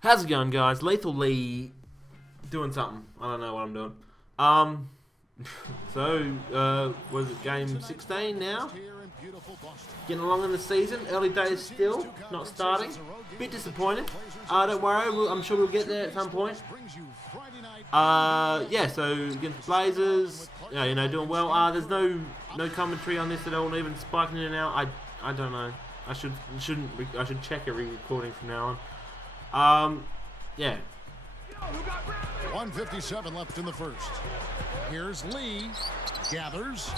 How's it going, guys? Leethal Lee doing something. I don't know what I'm doing. Was it game 16 now? Getting along in the season. Early days still. Not starting. Bit disappointed. Don't worry. I'm sure we'll get there at some point. Yeah, so against the Blazers, doing well. There's no commentary on this at all, even spiking in and out. I don't know. I should check every recording from now on. Yeah. 1:57 left in the first. Here's Lee. Gathers.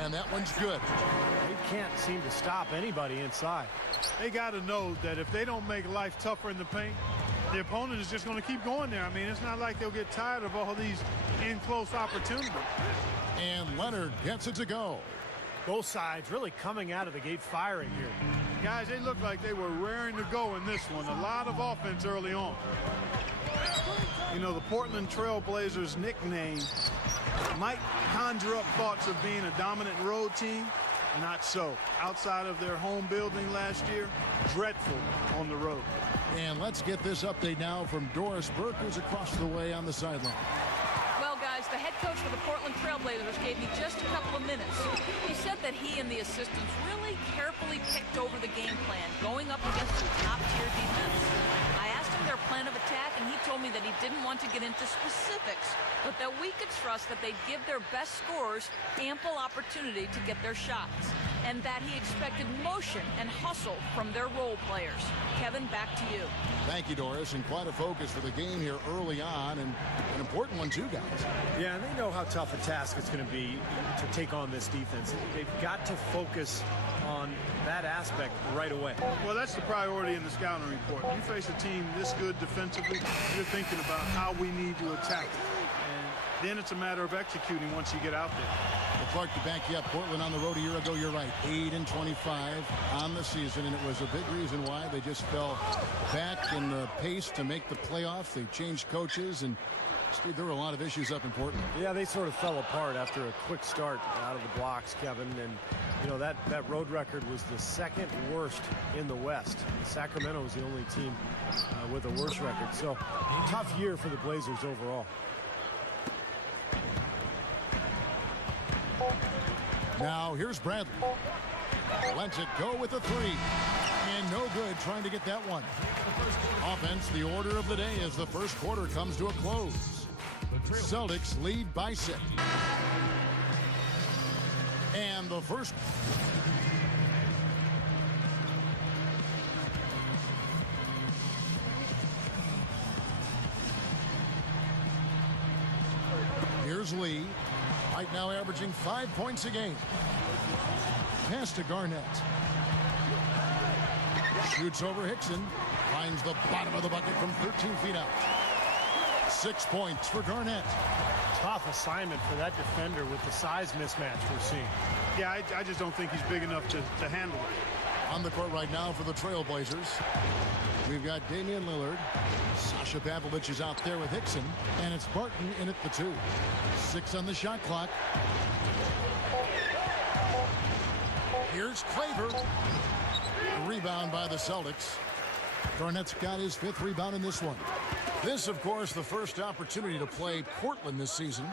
And that one's good. They can't seem to stop anybody inside. They got to know that if they don't make life tougher in the paint, the opponent is just going to keep going there. I mean, it's not like they'll get tired of all these in-close opportunities. And Leonard gets it to go. Both sides really coming out of the gate firing here. Guys, they look like they were raring to go in this one. A lot of offense early on. You know, the Portland Trail Blazers nickname might conjure up thoughts of being a dominant road team. Not so. Outside of their home building last year, dreadful on the road. And let's get this update now from Doris Burke, who's across the way on the sideline. Well, guys, the head coach for the Portland Trail Blazers gave me just a couple of minutes. He said that he and the assistants really carefully picked over the game plan, going up against a top-tier defense. I asked him their plan of attack, and he told me that he didn't want to get into specifics, but that we could trust that they'd give their best scorers ample opportunity to get their shots, and that he expected motion and hustle from their role players. Kevin, back to you. Thank you, Doris, and quite a focus for the game here early on, and an important one too, guys. Yeah, and they know how tough a task it's going to be to take on this defense. They've got to focus on that aspect right away. Well, that's the priority in the scouting report. You face a team this good defensively, you're thinking about how we need to attack it. And then it's a matter of executing once you get out there. Well, Clark, to back you up, Portland on the road a year ago, you're right, 8-25 on the season, and it was a big reason why they just fell back in the pace to make the playoffs. They changed coaches, and Steve, there were a lot of issues up in Portland. Yeah, they sort of fell apart after a quick start out of the blocks, Kevin, and you know that road record was the second worst in the West. Sacramento was the only team with a worse record, so tough year for the Blazers overall. Now here's Bradley. Lets it go with a three. And no good trying to get that one. Offense, the order of the day as the first quarter comes to a close. Celtics lead by 6. And the first... Here's Lee. Right now averaging 5 points a game. Pass to Garnett. Shoots over Hickson. Finds the bottom of the bucket from 13 feet out. 6 points for Garnett. Tough assignment for that defender with the size mismatch we're seeing. Yeah, I just don't think he's big enough to handle it. On the court right now for the Trailblazers, we've got Damian Lillard. Sasha Pavlovich is out there with Hickson, and it's Barton in at the 2. 6 on the shot clock. Here's Claver. Rebound by the Celtics. Garnett's got his 5th rebound in this one. This, of course, the first opportunity to play Portland this season.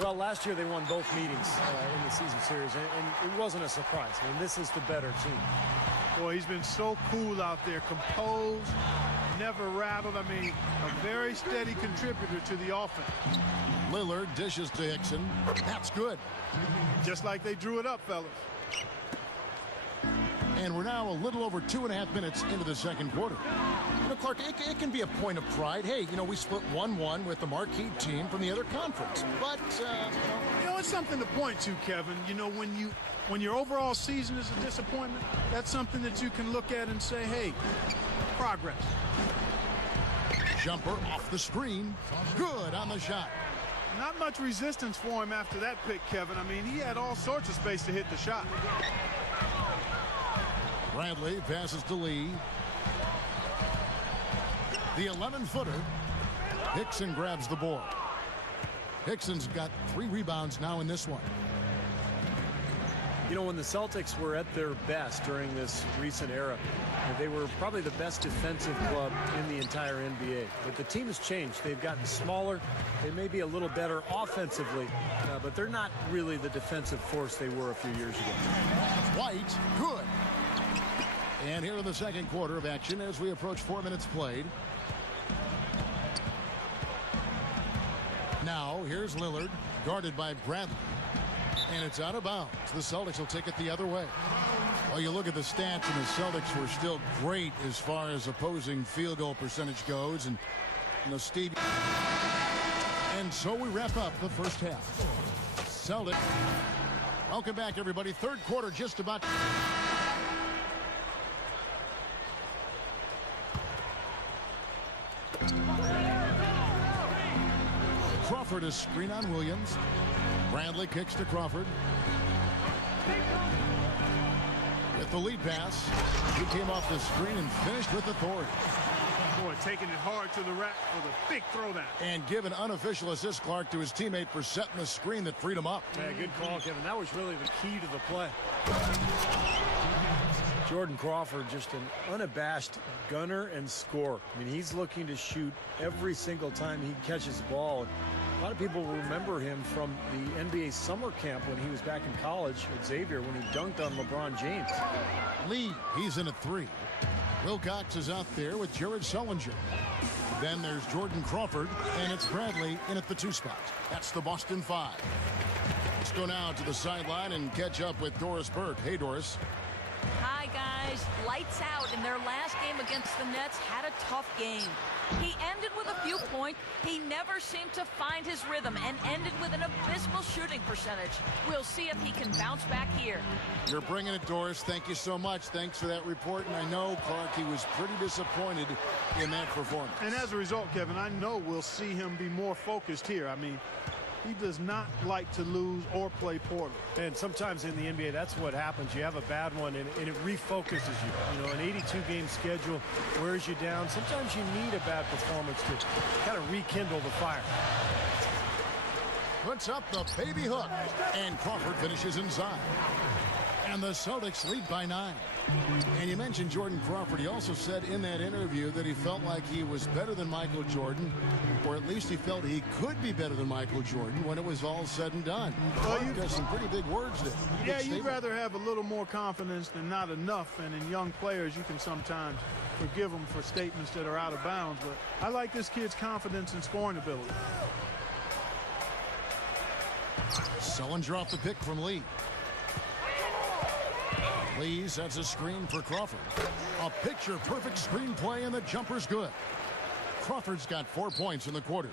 Well, last year they won both meetings in the season series, and it wasn't a surprise. I mean, this is the better team. Boy, he's been so cool out there, composed, never rattled. I mean, a very steady contributor to the offense. Lillard dishes to Hickson. That's good. Just like they drew it up, fellas. And we're now a little over 2.5 minutes into the second quarter. You know, Clark, it can be a point of pride. Hey, you know, we split 1-1 with the marquee team from the other conference. But, it's something to point to, Kevin. You know, when your overall season is a disappointment, that's something that you can look at and say, hey, progress. Jumper off the screen. Good on the shot. Not much resistance for him after that pick, Kevin. I mean, he had all sorts of space to hit the shot. Bradley passes to Lee. The 11-footer. Hickson grabs the board. Hickson's got 3 rebounds now in this one. You know, when the Celtics were at their best during this recent era, they were probably the best defensive club in the entire NBA. But the team has changed. They've gotten smaller. They may be a little better offensively, but they're not really the defensive force they were a few years ago. White, good. And here in the second quarter of action as we approach 4 minutes played. Now, here's Lillard, guarded by Bradley. And it's out of bounds. The Celtics will take it the other way. Well, you look at the stats, and the Celtics were still great as far as opposing field goal percentage goes. And, you know, Steve. And so we wrap up the first half. Celtics. Welcome back, everybody. Third quarter just about. Crawford a screen on Williams. Bradley kicks to Crawford. With the lead pass, he came off the screen and finished with authority. Boy, taking it hard to the rack for the big throwdown. And give an unofficial assist, Clark, to his teammate for setting the screen that freed him up. Yeah, good call, Kevin. That was really the key to the play. Jordan Crawford, just an unabashed gunner and scorer. I mean, he's looking to shoot every single time he catches the ball. A lot of people remember him from the NBA summer camp when he was back in college at Xavier when he dunked on LeBron James. Lee, he's in at 3. Wilcox is out there with Jared Sullinger. Then there's Jordan Crawford, and it's Bradley in at the 2 spot. That's the Boston 5. Let's go now to the sideline and catch up with Doris Burke. Hey, Doris. Hi, guys. Lights out in their last game against the Nets. Had a tough game. He ended with a few points. He never seemed to find his rhythm and ended with an abysmal shooting percentage. We'll see if he can bounce back here. You're bringing it, Doris. Thank you so much. Thanks for that report. And I know, Clark, he was pretty disappointed in that performance. And as a result, Kevin, I know we'll see him be more focused here. I mean, he does not like to lose or play poorly. And sometimes in the NBA, that's what happens. You have a bad one, and it refocuses you. You know, an 82-game schedule wears you down. Sometimes you need a bad performance to kind of rekindle the fire. Puts up the baby hook, and Crawford finishes inside. And the Celtics lead by 9. And you mentioned Jordan Crawford. He also said in that interview that he felt like he was better than Michael Jordan, or at least he felt he could be better than Michael Jordan when it was all said and done. Well, you got some pretty big words there. Yeah, you'd rather have a little more confidence than not enough. And in young players, you can sometimes forgive them for statements that are out of bounds. But I like this kid's confidence and scoring ability. Sullinger off the pick from Lee. Lee sets a screen for Crawford. A picture-perfect screenplay, and the jumper's good. Crawford's got 4 points in the quarter.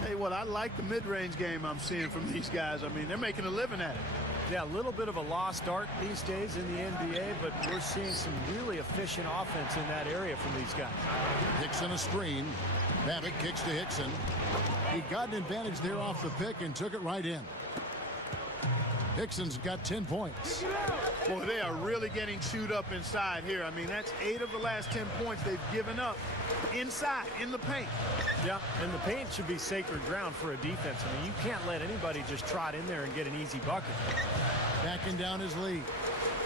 Tell you what, I like the mid-range game I'm seeing from these guys. I mean, they're making a living at it. Yeah, a little bit of a lost art these days in the NBA, but we're seeing some really efficient offense in that area from these guys. Hickson a screen. Babbitt kicks to Hickson. He got an advantage there off the pick and took it right in. Hickson's got 10 points. Boy, they are really getting chewed up inside here. I mean, that's 8 of the last 10 points they've given up inside, in the paint. Yeah, and the paint should be sacred ground for a defense. I mean, you can't let anybody just trot in there and get an easy bucket. Backing down his lead.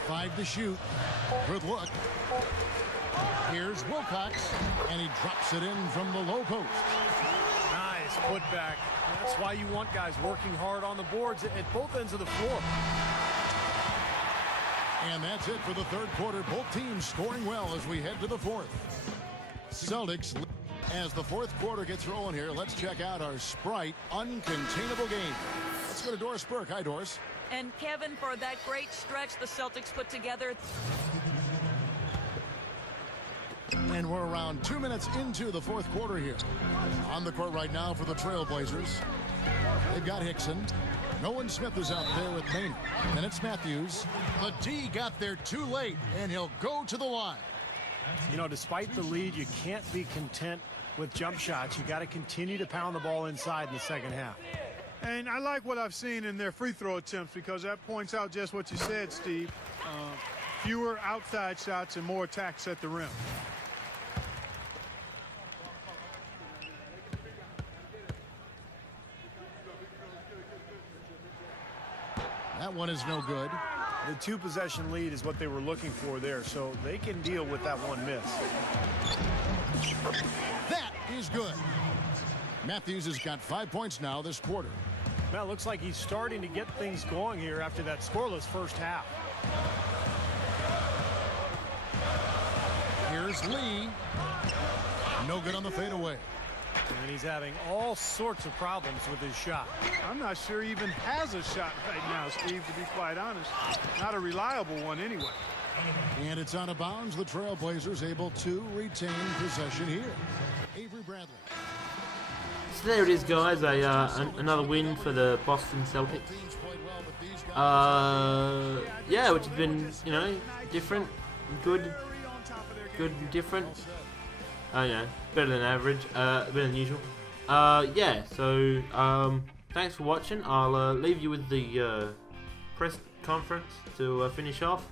5 to shoot. Good look. Here's Wilcox, and he drops it in from the low post. Nice putback. That's why you want guys working hard on the boards at both ends of the floor. And that's it for the third quarter. Both teams scoring well as we head to the fourth. Celtics, as the fourth quarter gets rolling here, let's check out our Sprite uncontainable game. Let's go to Doris Burke. Hi, Doris. And Kevin, for that great stretch the Celtics put together. And we're around 2 minutes into the fourth quarter here. On the court right now for the Trailblazers. They've got Hickson. Nolan Smith is out there with Maynard. And it's Matthews. The D got there too late, and he'll go to the line. You know, despite the lead, you can't be content with jump shots. You got to continue to pound the ball inside in the second half. And I like what I've seen in their free throw attempts, because that points out just what you said, Steve. Fewer outside shots and more attacks at the rim. That one is no good. The 2-possession lead is what they were looking for there, so they can deal with that one miss. That is good. Matthews has got 5 points now this quarter. Now it looks like he's starting to get things going here after that scoreless first half. Here's Lee. No good on the fadeaway. And he's having all sorts of problems with his shot. I'm not sure he even has a shot right now, Steve, to be quite honest. Not a reliable one anyway. And it's out of bounds. The Trailblazers able to retain possession here. Avery Bradley. So there it is, guys. Another win for the Boston Celtics. Yeah, which has been, you know, different, good and different. Yeah, better than average, better than usual. Yeah, so thanks for watching. I'll leave you with the press conference to finish off.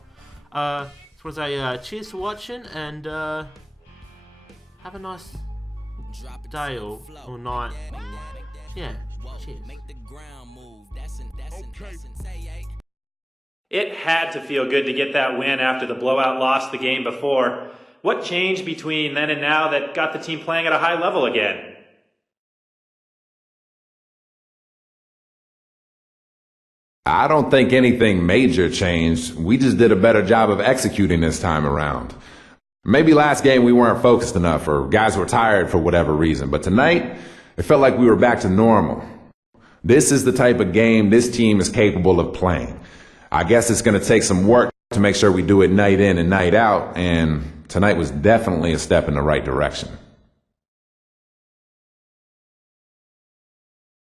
Just want to say cheers for watching, and have a nice day or night. Yeah, cheers. It had to feel good to get that win after the blowout loss the game before. What changed between then and now that got the team playing at a high level again? I don't think anything major changed. We just did a better job of executing this time around. Maybe last game we weren't focused enough, or guys were tired for whatever reason, but tonight it felt like we were back to normal. This is the type of game this team is capable of playing. I guess it's going to take some work to make sure we do it night in and night out, and tonight was definitely a step in the right direction.